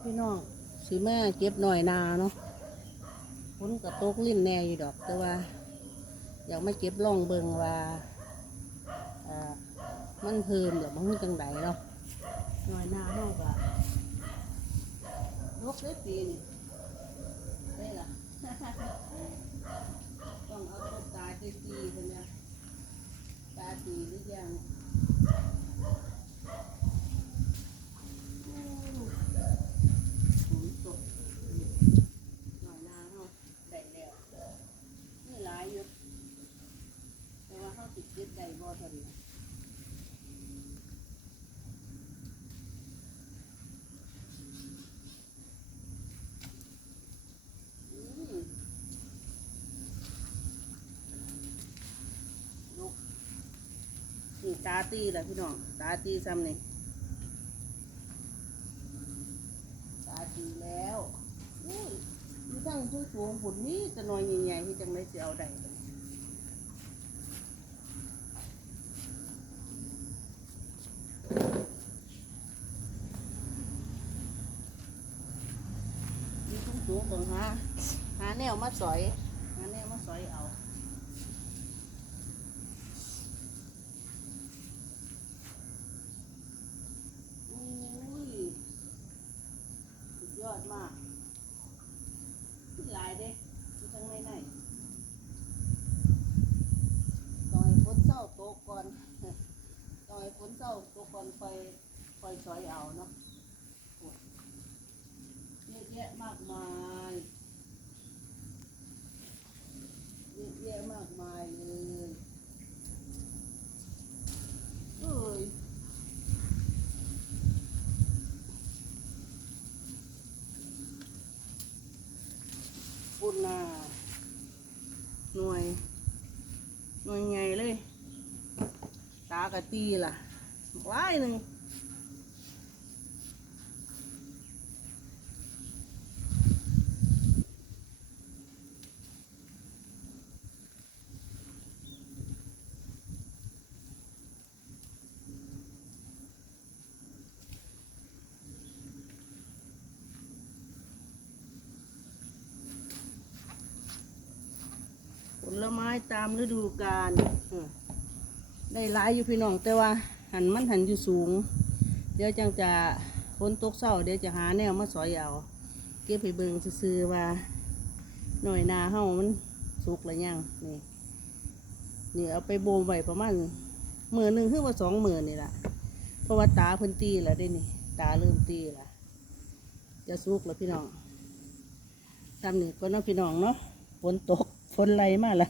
พี่น้องสีแม่เก็บหน่อยนาเนาะฝนกับตกลิ้นแน่อยู่ดอกแต่ว่า อยากมาเก็บล่องเบิงว่ามันเพิ่มเดี๋ยวมันจังไดเนาะหน่อยนาเฮาก็ลกได้ปีนี่ได้ละต้องเอาต้นตาตีตีคนเนี้ยตาตีหรือยังฝนตกหน่อยนาเฮาได้แล้วนี่หลายอยู่ แต่ว่าเขาติด ยึดได้บ่เทันนะอืมลูกนี่ตาตีแหละพี่น้อง ตาตีซ้ำนี่ตาตีแล้วอุ้ยมีตั้งสูงสูงผุนนี่จะน้อยใหญ่ๆที่จังได้สิเอาได้เลย มีทุ่ง สูงตรงหาหาแนวมาสอยหาแนวมาสอยเอาอุ้ยสุดยอดมากหลายเด้มีทั้งในในต่อยฝนเศร้าโตกก่อนต่อยฝนเศร้าโตกก่อนไปไปสอยเอาเนาะ เยอะแยะมากมายเยอะแยมากมายเลยเอ้ยปุ่นน่ะหน่วย หน่วยใหญ่เลย ตากะตีล่ะว้ายหนึ่ง ผ ลไม้ตามฤดูกาลเออได้หลายอยู่พี่น้อง แต่ว่าหันมันหันอยู่สูง เดี๋ยวจังจะฝนตกเศร้าเดี๋ยวจะหาแนวมาสอยเอาเก็บไปเบิ่งซื่อๆว่าหน่อยนาเฮามันสุกหรือยังนี่นี่เอาไปโบมไว้ประมาณมือหนึ่งคือว่าสองมือนี่แหละเพราะว่าตาเพิ่นตีแล้วได้นี่ ตาเริ่มตีแล้วจะสุกแล้วพี่น้องทำนี่ก็เน้องพี่น้องเนาะฝนตก ฝนไหลมาละ